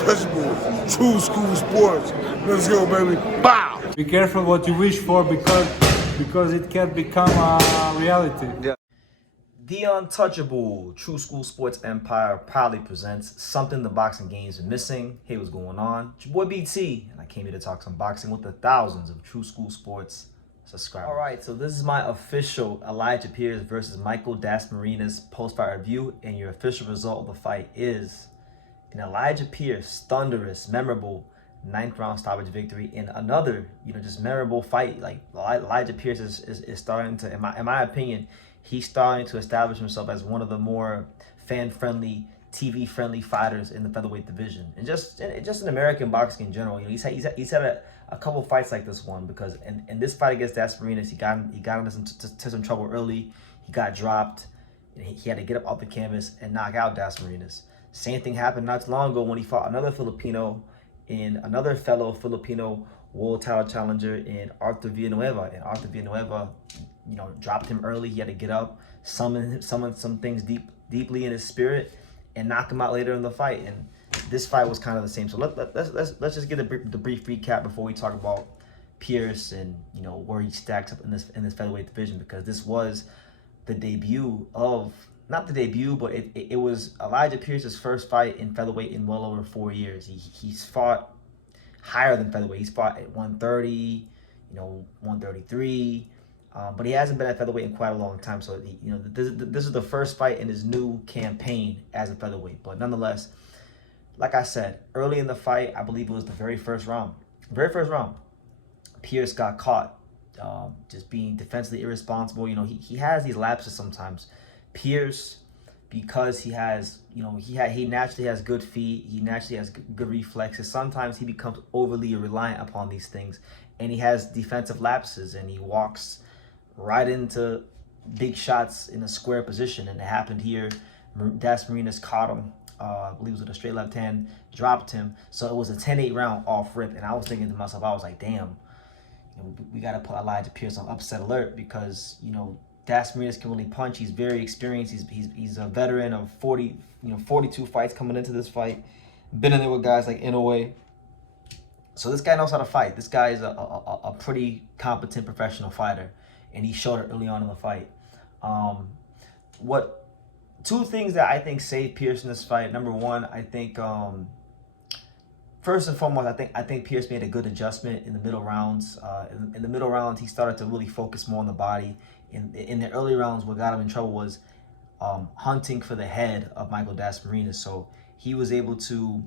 untouchable, true school sports. Let's go, baby. Bow. Be careful what you wish for because it can become a reality. Yeah. The untouchable True School Sports Empire proudly presents something the boxing games are missing. Hey, what's going on? It's your boy BT, and I came here to talk some boxing with the thousands of True School Sports subscribers. All right, so this is my official Elijah Pierce versus Michael Dasmirinas post-fight review, and your official result of the fight is an Elijah Pierce thunderous, memorable 9th round stoppage victory in another, just memorable fight. Like Elijah Pierce is starting to, in my opinion, he's starting to establish himself as one of the more fan-friendly, TV-friendly fighters in the featherweight division, and just in American boxing in general. He's had a couple fights like this one, because in this fight against Dasmirinas, he got into some trouble early. He got dropped, and he had to get up off the canvas and knock out Dasmirinas. Same thing happened not too long ago when he fought another Filipino in another fellow Filipino world title challenger in Arthur Villanueva. And Arthur Villanueva, dropped him early. He had to get up, summon some things deeply in his spirit, and knock him out later in the fight. And this fight was kind of the same. So let's just get the brief recap before we talk about Pierce and where he stacks up in this featherweight division, because this was the debut of, not the debut, but it was Elijah Pierce's first fight in featherweight in well over 4 years. He's fought higher than featherweight. He's fought at 130, 133, but he hasn't been at featherweight in quite a long time. So this is the first fight in his new campaign as a featherweight. But nonetheless, like I said early in the fight, I believe it was the very first round, Pierce got caught just being defensively irresponsible. He has these lapses sometimes. Pierce, because he naturally has good feet, he naturally has good reflexes. Sometimes he becomes overly reliant upon these things, and he has defensive lapses, and he walks right into big shots in a square position. And it happened here. Dasmirinas caught him. I believe it was with a straight left hand, dropped him. So it was a 10-8 round off rip, and I was thinking to myself, I was like, damn, we got to put Elijah Pierce on upset alert, because Dasmirinas can really punch. He's very experienced. He's a veteran of 42 fights coming into this fight. Been in there with guys like Inoue. So this guy knows how to fight. This guy is a pretty competent professional fighter, and he showed it early on in the fight. Two things that I think saved Pierce in this fight. Number one, I think first and foremost, I think Pierce made a good adjustment in the middle rounds. In the middle rounds, he started to really focus more on the body. In the early rounds, what got him in trouble was hunting for the head of Michael Dasmirinas. So he was able to,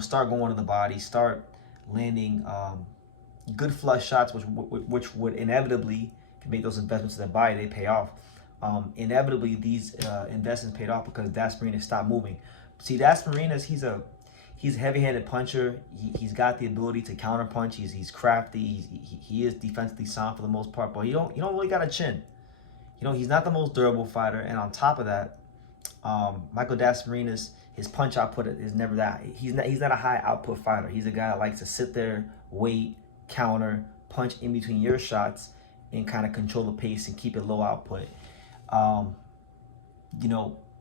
start going to the body, start landing good flush shots, which would inevitably, if you make those investments in the body, they pay off. Inevitably, these investments paid off because Dasmirinas stopped moving. See, Dasmirinas, he's a heavy-handed puncher. He's got the ability to counterpunch. He's crafty. He is defensively sound for the most part, but he don't really got a chin. He's not the most durable fighter. And on top of that, Michael Dasmirinas, his punch output is never that. He's not a high output fighter. He's a guy that likes to sit there, wait, counter, punch in between your shots, and kind of control the pace and keep it low output.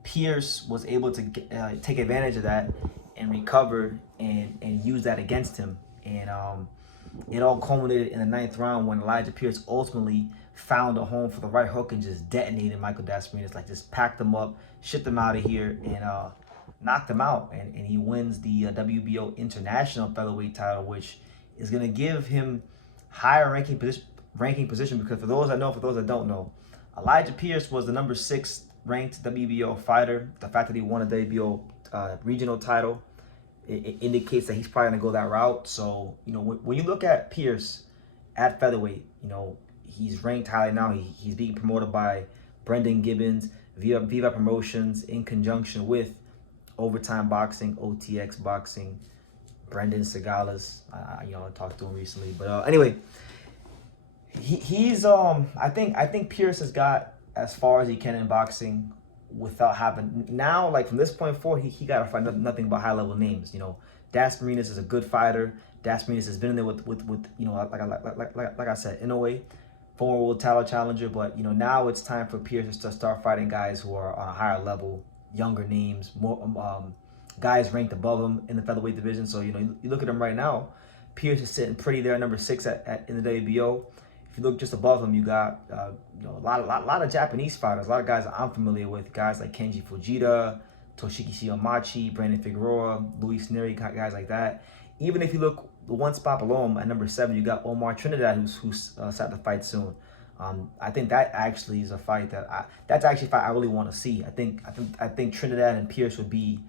Pierce was able to take advantage of that and recover and use that against him. And it all culminated in the 9th round when Elijah Pierce ultimately found a home for the right hook and just detonated Michael Dasmirinas, like just packed him up, shipped him out of here, and knocked him out. And he wins the WBO International Featherweight title, which is going to give him higher ranking position, because for those that know, for those that don't know, Elijah Pierce was the number 6 ranked WBO fighter. The fact that he won a WBO regional title, it indicates that he's probably going to go that route. So, when you look at Pierce at featherweight, he's ranked highly now. He's being promoted by Brendan Gibbons, Viva Promotions, in conjunction with Overtime Boxing, OTX Boxing, Brendan Segalas. I talked to him recently. But anyway, he's I think Pierce has got as far as he can in boxing without having, now, like from this point forward, he got to fight nothing but high level names. Dasmirinas is a good fighter. Dasmirinas has been in there with like I said, Inoue, former world title challenger. But now it's time for Pierce to start fighting guys who are on a higher level, younger names, guys ranked above him in the featherweight division. So, you know, you look at him right now, Pierce is sitting pretty there at number 6 in the WBO. If you look just above him, you got you know, a lot of Japanese fighters, a lot of guys that I'm familiar with, guys like Kenji Fujita, Toshiki Shimachi, Brandon Figueroa, Luis Neri, guys like that. Even if you look the one spot below him at number 7, you got Omar Trinidad, who's set to fight soon. I think that actually is a fight that's actually a fight I really want to see. I think Trinidad and Pierce would be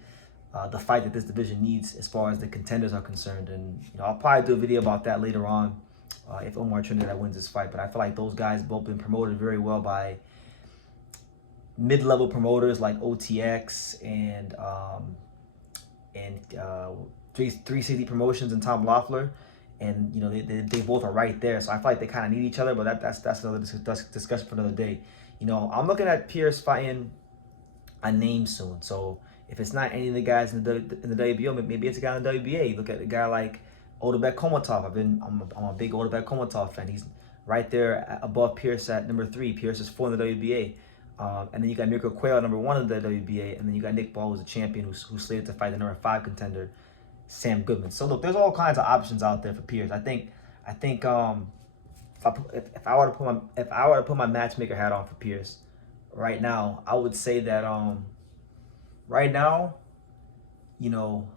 the fight that this division needs as far as the contenders are concerned. And you know, I'll probably do a video about that later on if Omar Trinidad wins this fight. But I feel like those guys both been promoted very well by mid-level promoters like OTX and 360 Promotions and Tom Loeffler. And you know, they both are right there, so I feel like they kind of need each other. But that's another discussion for another day. You know, I'm looking at Pierce fighting a name soon. So if it's not any of the guys in the WBO, maybe it's a guy in the WBA. Look at a guy like Odabek Komatov. I'm a big Odabek Komatov fan. He's right there above Pierce at number 3. Pierce is 4 in the WBA. And then you got Mirko Quayle at number 1 in the WBA, and then you got Nick Ball, who's a champion, who's slated to fight the number 5 contender, Sam Goodman. So look, there's all kinds of options out there for Pierce. I think if I were to put my matchmaker hat on for Pierce right now, I would say that right now, you know,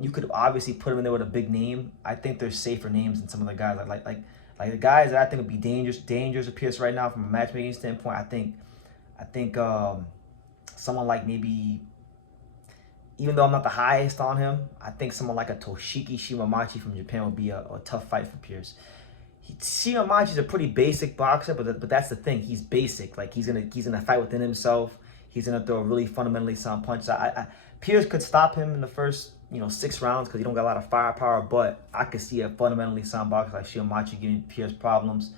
you could obviously put him in there with a big name. I think there's safer names than some of the guys like the guys that I think would be dangerous to Pierce right now from a matchmaking standpoint. I think someone like maybe, even though I'm not the highest on him, I think someone like a Toshiki Shimachi from Japan would be a tough fight for Pierce. Shimachi's a pretty basic boxer, but that's the thing. He's basic. Like he's gonna fight within himself. He's gonna throw a really fundamentally sound punch. Pierce could stop him in the first 6 rounds because he don't got a lot of firepower. But I could see a fundamentally sound boxer like Shimachi giving Pierce problems.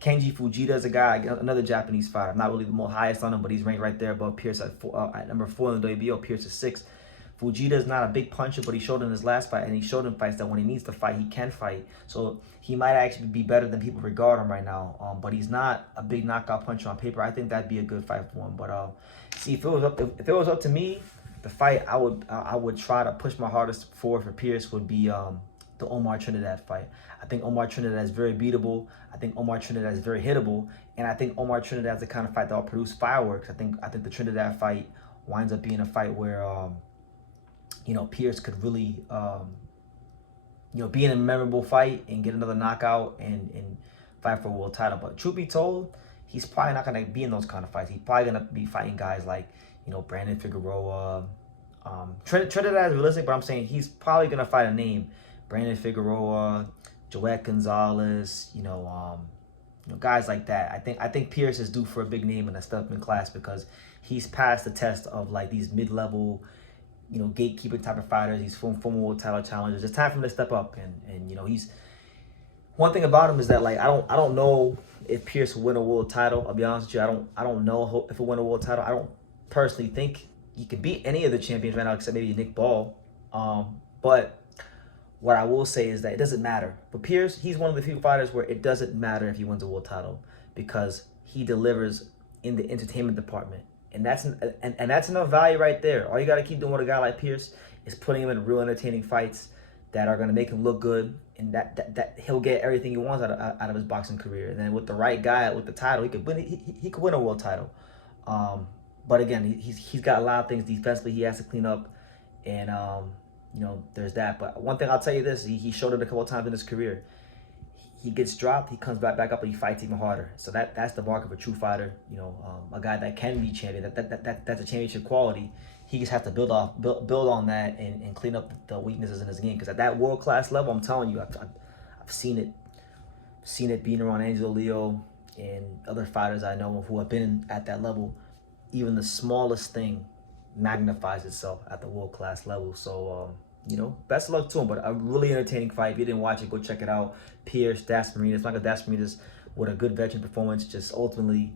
Kenji Fujita is a guy, another Japanese fighter. I'm not really the most highest on him, but he's ranked right there above Pierce at number 4 in the WBO. Pierce is 6. Fujita is not a big puncher, but he showed in his last fight, and he showed in fights that when he needs to fight, he can fight. So he might actually be better than people regard him right now. But he's not a big knockout puncher on paper. I think that'd be a good fight for him. But see, if it was up to me, the fight I would try to push my hardest for Pierce would be the Omar Trinidad fight. I think Omar Trinidad is very beatable. I think Omar Trinidad is very hittable, and I think Omar Trinidad is the kind of fight that will produce fireworks. I think the Trinidad fight winds up being a fight where Pierce could really be in a memorable fight and get another knockout and fight for a world title. But truth be told, he's probably not going to be in those kind of fights. He's probably going to be fighting guys like Brandon Figueroa. Trinidad is realistic, but I'm saying he's probably going to fight a name. Brandon Figueroa, Joette Gonzalez, guys like that. I think Pierce is due for a big name in a step-up class because he's passed the test of like these mid-level, gatekeeper type of fighters. He's former world title challengers. It's time for him to step up, and he's, one thing about him is that, like, I don't know if Pierce will win a world title. I'll be honest with you. I don't know if he'll win a world title. I don't personally think he can beat any of the champions right now except maybe Nick Ball. But what I will say is that it doesn't matter. But Pierce, he's one of the few fighters where it doesn't matter if he wins a world title because he delivers in the entertainment department. And that's enough value right there. All you got to keep doing with a guy like Pierce is putting him in real entertaining fights that are going to make him look good, and that he'll get everything he wants out of his boxing career. And then with the right guy with the title, he could win a world title. But again, he's got a lot of things defensively he has to clean up, and there's that. But one thing I'll tell you this: he showed it a couple of times in his career. He gets dropped, he comes back up, and he fights even harder. So that's the mark of a true fighter. A guy that can be champion. That's a championship quality. He just has to build on that and clean up the weaknesses in his game. Because at that world class level, I'm telling you, I've seen it being around Angelo Leo and other fighters I know who have been at that level. Even the smallest thing magnifies itself at the world class level. So best of luck to him. But a really entertaining fight. If you didn't watch it, go check it out. Pierce, Dasmirinas, Michael Dasmirinas with a good veteran performance. Just ultimately,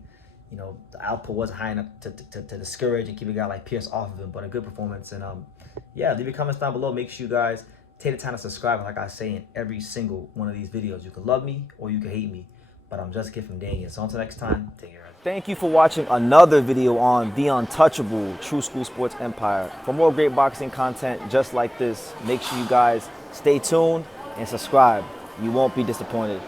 the output wasn't high enough to discourage and keep a guy like Pierce off of him. But a good performance. And leave your comments down below. Make sure you guys take the time to subscribe. And like I say in every single one of these videos, you can love me or you can hate me. But I'm just a kid from Daniel. So until next time, take care. Thank you for watching another video on The Untouchable True School Sports Empire. For more great boxing content just like this, make sure you guys stay tuned and subscribe. You won't be disappointed.